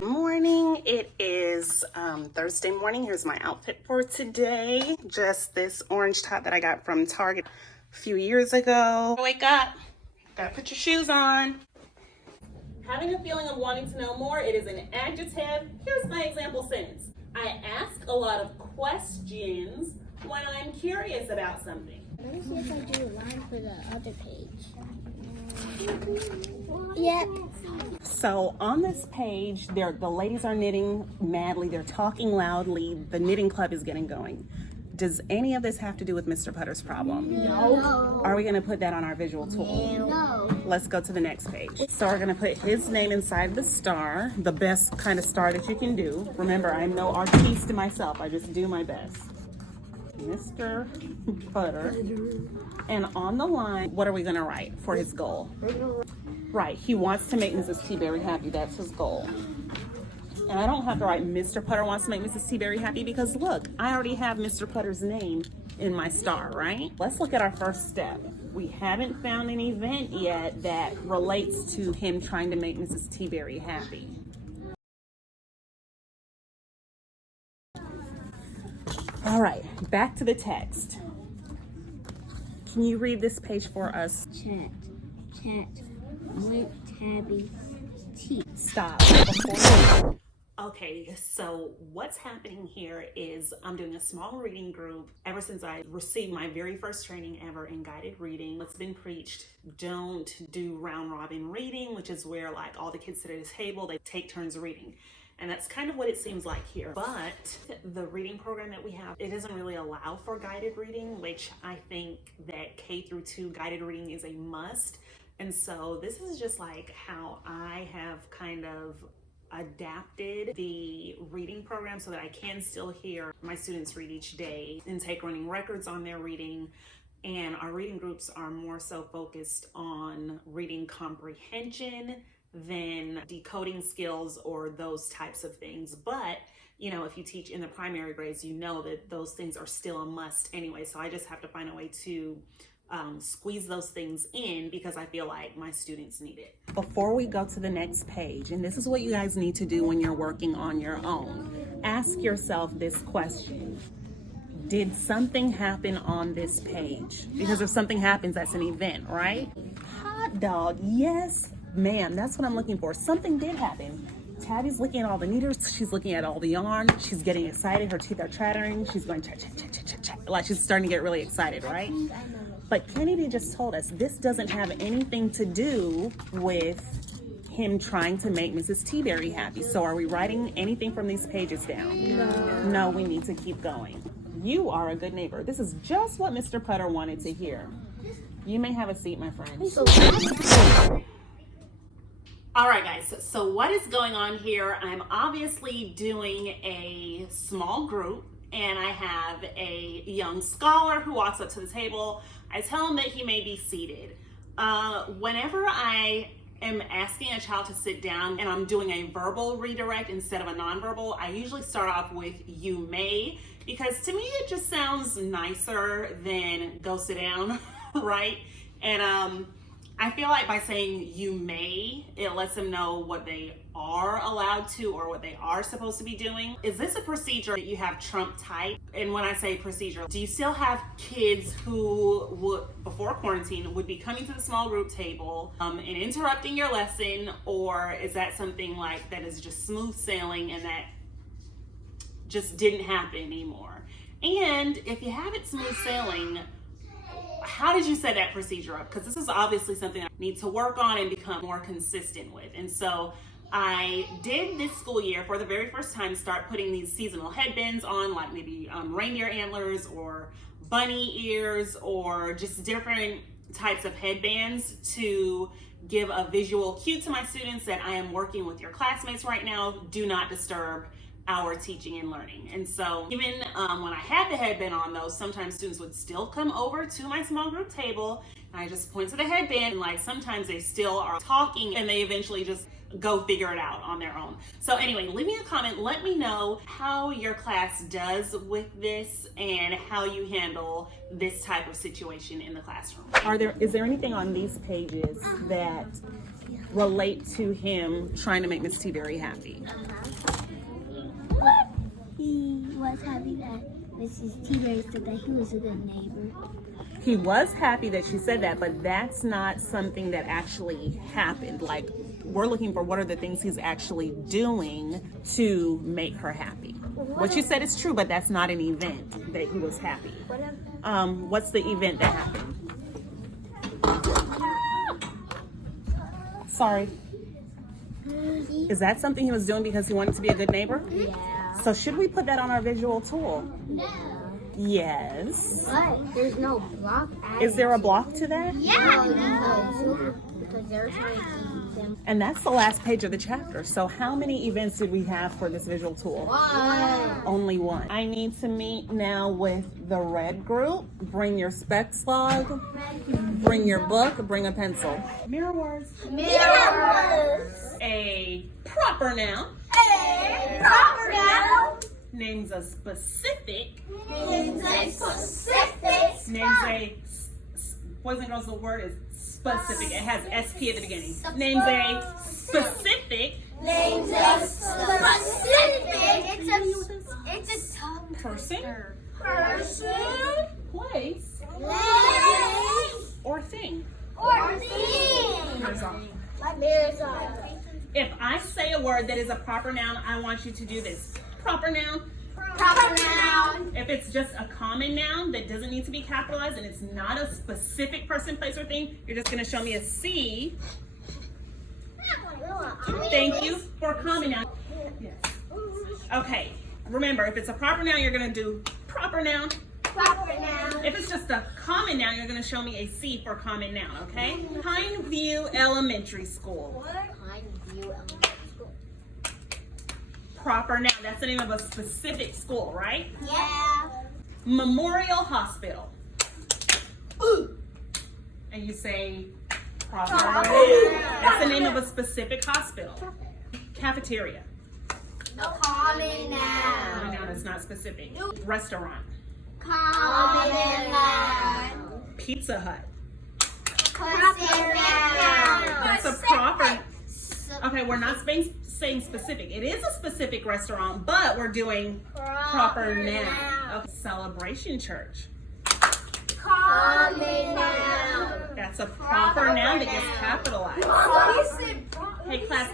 Morning. It is Thursday morning. Here's my outfit for today. Just this orange top that I got from Target a few years ago. Wake up. Gotta put your shoes on. Having a feeling of wanting to know more. It is an adjective. Here's my example sentence. I ask a lot of questions when I'm curious about something. Let me see if I do a line for the other page. Yep. So on this page, the ladies are knitting madly. They're talking loudly. The knitting club is getting going. Does any of this have to do with Mr. Putter's problem? No. Are we going to put that on our visual tool? No. Let's go to the next page. So we're going to put his name inside the star, the best kind of star that you can do. Remember, I'm no artiste myself. I just do my best. Mr. Putter. And on the line, what are we going to write for his goal? Right, he wants to make Mrs. T-Berry happy. That's his goal. And I don't have to write Mr. Putter wants to make Mrs. T-Berry happy because look, I already have Mr. Putter's name in my star, right? Let's look at our first step. We haven't found an event yet that relates to him trying to make Mrs. T-Berry happy. All right, back to the text. Can you read this page for us? Chat. Went tabby tea. Stop. Okay, so what's happening here is I'm doing a small reading group. Ever since I received my very first training ever in guided reading, it's been preached, don't do round robin reading, which is where like all the kids sit at a table, they take turns reading. And that's kind of what it seems like here. But the reading program that we have, it doesn't really allow for guided reading, which I think that K through 2 guided reading is a must. And so this is just like how I have kind of adapted the reading program so that I can still hear my students read each day and take running records on their reading. And our reading groups are more so focused on reading comprehension than decoding skills or those types of things. But you know, if you teach in the primary grades, you know that those things are still a must anyway. So I just have to find a way to squeeze those things in because I feel like my students need it. Before we go to the next page, and this is what you guys need to do when you're working on your own, ask yourself this question. Did something happen on this page? Because if something happens, that's an event, right? Hot dog, yes, ma'am, that's what I'm looking for. Something did happen. Tabby's looking at all the needles. She's looking at all the yarn. She's getting excited. Her teeth are chattering. She's going chat, chat, chat, chat, chat, chat. Like she's starting to get really excited, right? But Kennedy just told us this doesn't have anything to do with him trying to make Mrs. T-Berry happy. So are we writing anything from these pages down? No. No, we need to keep going. You are a good neighbor. This is just what Mr. Putter wanted to hear. You may have a seat, my friend. All right, guys, so what is going on here? I'm obviously doing a small group and I have a young scholar who walks up to the table. I tell him that he may be seated. Whenever I am asking a child to sit down and I'm doing a verbal redirect instead of a nonverbal, I usually start off with you may, because to me it just sounds nicer than go sit down, right? And I feel like by saying you may, it lets them know what they are allowed to or what they are supposed to be doing. Is this a procedure that you have trump type? And when I say procedure, do you still have kids who would, before quarantine, would be coming to the small group table and interrupting your lesson? Or is that something like that is just smooth sailing and that just didn't happen anymore? And if you have it smooth sailing, how did you set that procedure up? Because this is obviously something I need to work on and become more consistent with. And so I did this school year for the very first time start putting these seasonal headbands on, like maybe reindeer antlers or bunny ears or just different types of headbands to give a visual cue to my students that I am working with your classmates right now. Do not disturb our teaching and learning. And so even when I had the headband on though, sometimes students would still come over to my small group table and I just point to the headband and like sometimes they still are talking and they eventually just go figure it out on their own. So anyway, leave me a comment. Let me know how your class does with this and how you handle this type of situation in the classroom. Is there anything on these pages that relate to him trying to make Miss T very happy. He was happy that Mrs. T-Berry said that he was a good neighbor. He was happy that she said that, but that's not something that actually happened. Like, we're looking for what are the things he's actually doing to make her happy. What you said is true, but that's not an event that he was happy. What's the event that happened? Sorry. Is that something he was doing because he wanted to be a good neighbor? Yeah. So should we put that on our visual tool? No. Yes. But there's no block. Is there a block to that? Yeah. No. Because they're trying to keep them. And that's the last page of the chapter. So how many events did we have for this visual tool? One. Only one. I need to meet now with the red group. Bring your specs log. Bring your book. Bring a pencil. Mirror words. Mirrors. A proper noun. A proper noun. Names a specific. Names a specific. Names a, boys and girls, the word is specific. It has SP at the beginning. Names a specific. Names a specific. It's a Person. person. Place. Place. Or thing. Or thing. Mirrors off. My mirror's on. If I say a word that is a proper noun, I want you to do this. Proper noun. Proper noun. If it's just a common noun that doesn't need to be capitalized and it's not a specific person, place, or thing, you're just going to show me a C. Thank you for common noun. Yes. Okay. Remember, if it's a proper noun, you're going to do proper noun. Proper noun. If it's just a common noun, you're going to show me a C for common noun, okay? Pineview Elementary School. Pineview Elementary School. Proper noun. That's the name of a specific school, right? Yeah. Memorial Hospital. And you say proper noun. That's the name of a specific hospital. Cafeteria. Common Common noun. noun is not specific. Restaurant. Common noun. Pizza Hut. Proper noun. That's a proper. Okay, we're not saying specific. It is a specific restaurant, but we're doing proper noun. Okay. Celebration Church. Common noun. That's a proper noun that gets capitalized. Hey, class.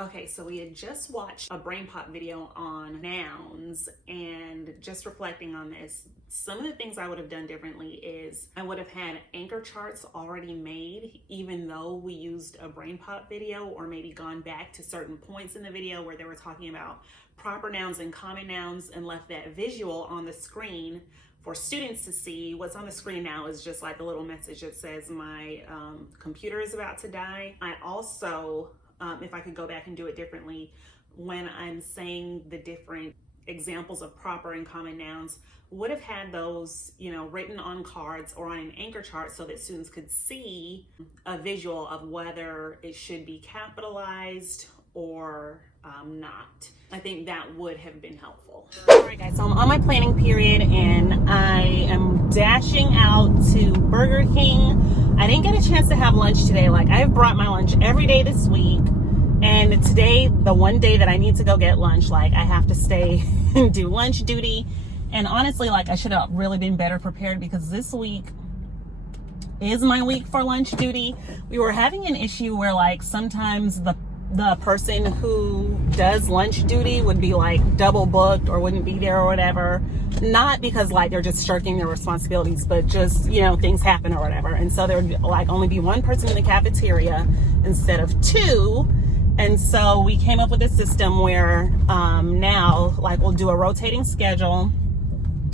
Okay, so we had just watched a Brain Pop video on nouns, and just reflecting on this, some of the things I would have done differently is I would have had anchor charts already made, even though we used a Brain Pop video, or maybe gone back to certain points in the video where they were talking about proper nouns and common nouns and left that visual on the screen for students to see. What's on the screen now is just like a little message that says my computer is about to die. I also, if I could go back and do it differently, when I'm saying the different examples of proper and common nouns, would have had those, written on cards or on an anchor chart so that students could see a visual of whether it should be capitalized or not. I think that would have been helpful. All right, guys, so I'm on my planning period and I am dashing out to Burger King. I didn't get a chance to have lunch today. Like, I've brought my lunch every day this week. And today, the one day that I need to go get lunch, like, I have to stay and do lunch duty. And honestly, like, I should have really been better prepared because this week is my week for lunch duty. We were having an issue where, like, sometimes the person who does lunch duty would be like double booked or wouldn't be there or whatever. Not because like they're just shirking their responsibilities, but just, things happen or whatever. And so there would like only be one person in the cafeteria instead of two. And so we came up with a system where now like we'll do a rotating schedule,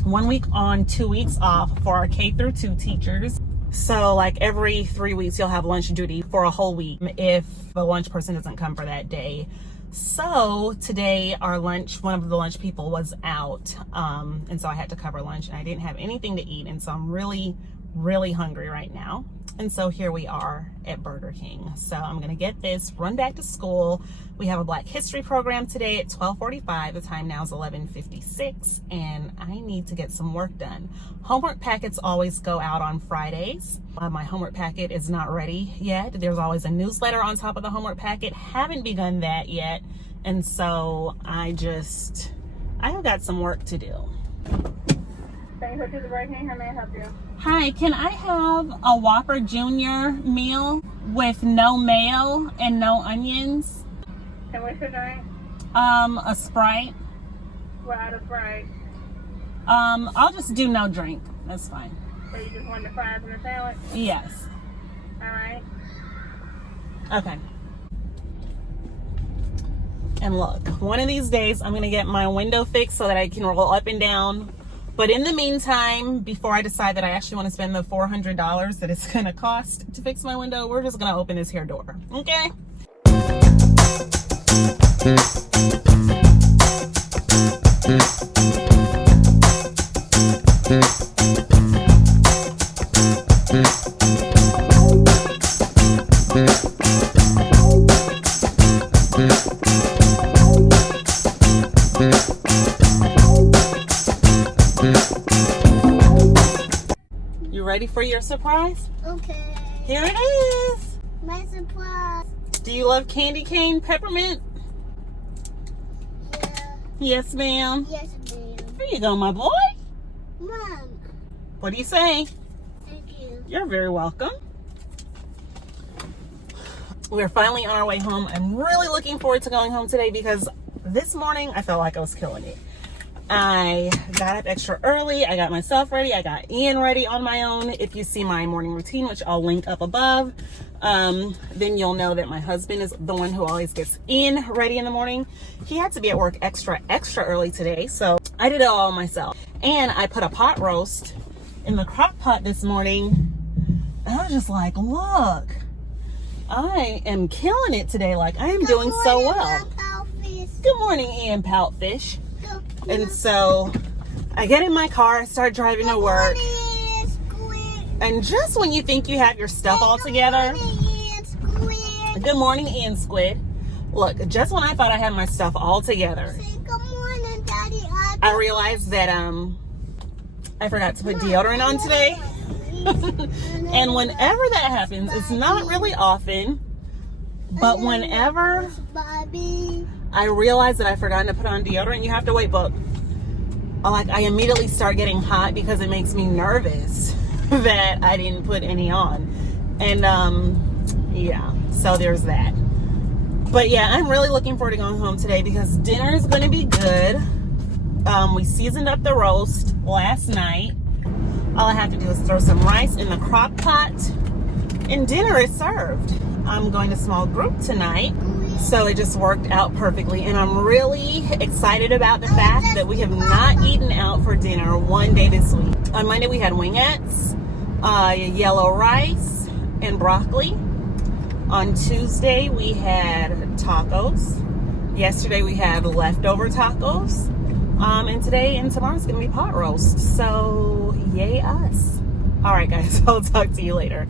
1 week on, 2 weeks off for our K through 2 teachers. So like every 3 weeks you'll have lunch duty for a whole week if the lunch person doesn't come for that day. So today one of the lunch people was out, and so I had to cover lunch and I didn't have anything to eat, and so I'm really hungry right now. And so here we are at Burger King. So I'm gonna get this, run back to school. We have a Black History program today at 12:45. The time now is 11:56, and I need to get some work done. Homework packets always go out on Fridays. My homework packet is not ready yet. There's always a newsletter on top of the homework packet. Haven't begun that yet. And so I have got some work to do. Thank you to the right hand. How may I help you? Hi, can I have a Whopper Junior meal with no mayo and no onions? And what's your drink? A Sprite. We're out of Sprite. I'll just do no drink. That's fine. So you just want the fries and the sandwich? Yes. All right. Okay. And look, one of these days I'm gonna get my window fixed so that I can roll up and down. But in the meantime, before I decide that I actually want to spend the $400 that it's gonna cost to fix my window, we're just gonna open this here door, okay? You ready for your surprise? Okay. Here it is. My surprise. Do you love candy cane peppermint? Yeah. Yes, ma'am. Yes, ma'am. Here you go, my boy. Mom. What do you say? Thank you. You're very welcome. We're finally on our way home. I'm really looking forward to going home today because this morning I felt like I was killing it. I got up extra early. I got myself ready. I got Ian ready on my own. If you see my morning routine, which I'll link up above, then you'll know that my husband is the one who always gets Ian ready in the morning. He had to be at work extra early today, so I did it all myself. And I put a pot roast in the crock pot this morning, and I was just like, look, I am killing it today. Like, I am doing so well. Good morning, Ian Poutfish. And so I get in my car, start driving to work, and just when you think you have your stuff all together, good morning, Ian Squid. Look, just when I thought I had my stuff all together, I realized that I forgot to put deodorant on today. And whenever that happens, it's not really often, but whenever I realize that I've forgotten to put on deodorant, you have to wait, but I immediately start getting hot because it makes me nervous that I didn't put any on. And yeah, so there's that. But yeah, I'm really looking forward to going home today because dinner is going to be good. We seasoned up the roast last night. All I have to do is throw some rice in the crock pot and dinner is served. I'm going to small group tonight, so it just worked out perfectly. And I'm really excited about the fact that we have not eaten out for dinner one day this week. On Monday we had wingettes, yellow rice, and broccoli. On Tuesday we had tacos. Yesterday we had leftover tacos. And today and tomorrow is going to be pot roast. So yay us. All right, guys, I'll talk to you later.